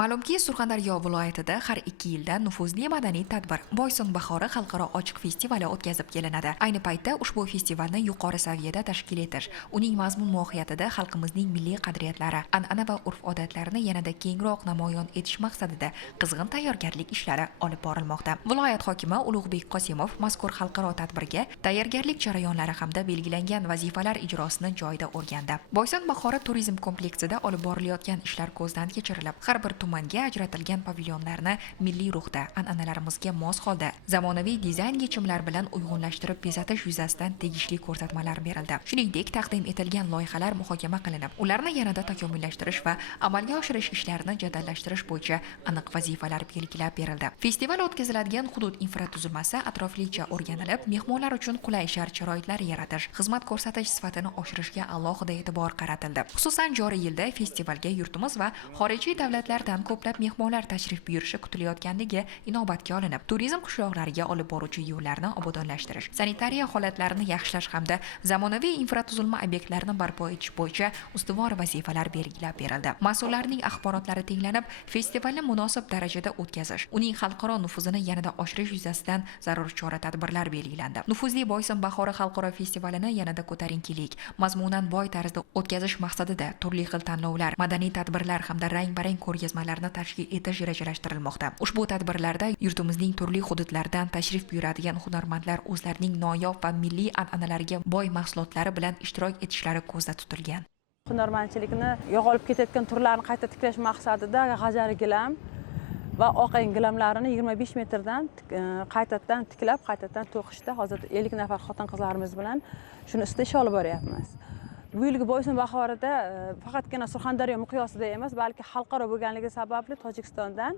Ma'lumki, Surxondaryo viloyatida har 2 yilda nufuzli madaniy tadbir Boysun bahori xalqaro ochiq festivali o'tkazib kelinadi. Ayni paytda ushbu festivalni yuqori saviyada tashkil etish, uning mazmun-mohiyatida xalqimizning milliy qadriyatlari, an'ana va urf-odatlarini yanada kengroq namoyon etish maqsadida qizg'in tayyorgarlik ishlari olib borilmoqda. Viloyat hokimi Ulug'bek Qosimov mazkur xalqaro tadbirga tayyorgarlik jarayonlari hamda belgilangan vazifalar ijrosini joyida o'rgandi. Boysun bahori turizm kompleksida olib borilayotgan ishlar ko'zdan kechirilib, har bir tumanga ajratilgan pavilyonlarni milliy ruhda, an'analarimizga mos holda, zamonaviy dizayn yechimlar bilan uyg'unlashtirib bezatish yuzasidan tegishli ko'rsatmalar berildi. Shuningdek, taqdim etilgan loyihalar muhokama qilinib, ularni yanada takomillashtirish va amalga oshirish ishlarini jadallashtirish bo'yicha aniq vazifalar belgilab berildi. Festival o'tkaziladigan hudud infratuzilmasi atroflicha o'rganilib, mehmonlar uchun qulay shart-sharoitlar yaratish, xizmat ko'rsatish sifatini oshirishga alohida e'tibor qaratildi. Xususan, joriy yilda festivalga yurtimiz va xorijiy davlatlardan ko'plab mehmonlar tashrif buyurishi kutilayotganligi inobatga olinib, turizm qishloqlariga olib boruvchi yo'llarni obodonlashtirish, sanitariya holatlarini yaxshilash hamda zamonaviy infratuzilma obyektlarini barpo etish bo'yicha ustuvor vazifalar belgilab berildi. Mas'ullarning axborotlari tinglanib, festivalni munosib darajada o'tkazish, uning xalqaro nufuzini yanada oshirish yuzasidan zarur chora-tadbirlar belgilandi. Nufuzli Boysun bahori xalqaro festivalini yanada ko'tarinkilik, mazmunan boy tarzda o'tkazish maqsadida turli xil tanlovlar, madaniy tadbirlar hamda rang-barang ko'rgazmalarni tashkil etish rejalashtirilmoqda. Ushbu tadbirlarda yurtimizning turli hududlaridan tashrif buyuradigan hunarmandlar o'zlarining noyob va milliy an'analariga boy mahsulotlari bilan ishtirok etishlari ko'zda tutilgan. Hunarmandchilikni yo'qolib ketayotgan turlarni qayta tiklash maqsadida g'ajari gilam va oqang gilamlarini 25 metrdan qaytadan tiklab, qaytadan to'qishda hozir 50 nafar xotin-qizlarimiz bilan shuni ustida ish olib boryapmiz. Bu yilgi Boysun bahorida faqatgina Surxondaryo miqyosida emas, balki xalqaro bo'lganligi sababli Tojikistondan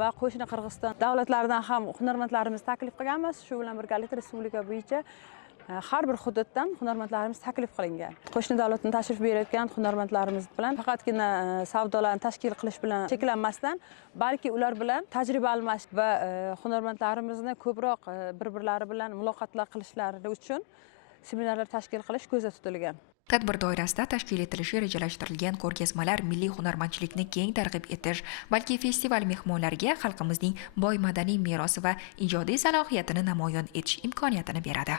va qo'shni Qirg'iziston davlatlaridan ham hunarmandlarimiz taklif qilganmiz. Shu bilan birgalikda respublika bo'yicha har bir hududdan hunarmandlarimiz taklif qilingan. Qo'shni davlatdan tashrif buyurayotgan hunarmandlarimiz bilan faqatgina savdolarni tashkil qilish bilan cheklanmasdan, balki ular bilan tajriba almashish va hunarmandlarimizni ko'proq bir-birlari bilan muloqotlar qilishlari uchun seminarlar tashkil qilish ko'zda tutilgan. Tadbir doirasida tashkil etilishi rejalashtirilgan ko'rgazmalar milliy hunarmandchilikni keng targ'ib etish, balki festival mehmonlariga xalqimizning boy madaniy merosi va ijodiy salohiyatini namoyon etish imkoniyatini beradi.